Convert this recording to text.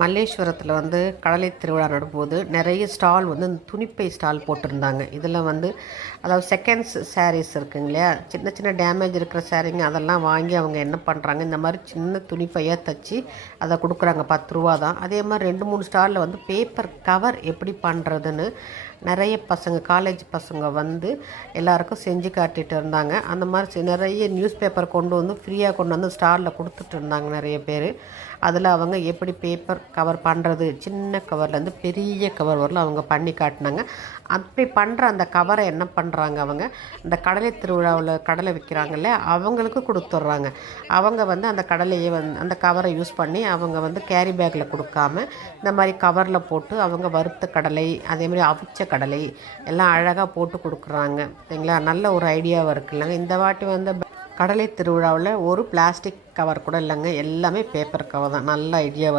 மல்லேஸ்வரத்தில் வந்து கடலை திருவிழா நடும்போது நிறைய ஸ்டால் வந்து இந்த துணிப்பை ஸ்டால் போட்டிருந்தாங்க. இதில் வந்து அதாவது செகண்ட்ஸ் சாரீஸ் இருக்குங்க இல்லையா, சின்ன சின்ன டேமேஜ் இருக்கிற சாரீங்க அதெல்லாம் வாங்கி அவங்க என்ன பண்ணுறாங்க, இந்த மாதிரி சின்ன துணிப்பையாக தைச்சி அதை கொடுக்குறாங்க. 10 ரூபா தான். அதே மாதிரி 2-3 ஸ்டாலில் வந்து பேப்பர் கவர் எப்படி பண்ணுறதுன்னு நிறைய பசங்க, காலேஜ் பசங்க வந்து எல்லாருக்கும் செஞ்சு காட்டிகிட்டு இருந்தாங்க. அந்த மாதிரி நிறைய நியூஸ் பேப்பர் கொண்டு வந்து ஃப்ரீயாக கொண்டு வந்து ஸ்டாலில் கொடுத்துட்டு இருந்தாங்க நிறைய பேர். அதில் அவங்க எப்படி பேப்பர் கவர் பண்ணுறது, சின்ன கவர்லேருந்து பெரிய கவர் வரல அவங்க பண்ணி காட்டினாங்க. அப்படி பண்ணுற அந்த கவரை என்ன பண்ணுறாங்க, அவங்க இந்த கடலை திருவிழாவில் கடலை விற்கிறாங்கல்ல அவங்களுக்கு கொடுத்துட்றாங்க. அவங்க வந்து அந்த கடலையை அந்த கவரை யூஸ் பண்ணி அவங்க வந்து கேரி பேக்கில் கொடுக்காம இந்த மாதிரி கவரில் போட்டு அவங்க வறுத்த கடலை, அதேமாதிரி அவிச்ச கடலை எல்லாம் அழகாக போட்டு கொடுக்குறாங்க. சரிங்களா, நல்ல ஒரு ஐடியாவாக இருக்குல்லங்க. இந்த வாட்டி வந்து கடலை திருவிழாவில் ஒரு பிளாஸ்டிக் கவர் கூட இல்லைங்க, எல்லாமே பேப்பர் கவர் தான். நல்ல ஐடியாவாக இருக்குது.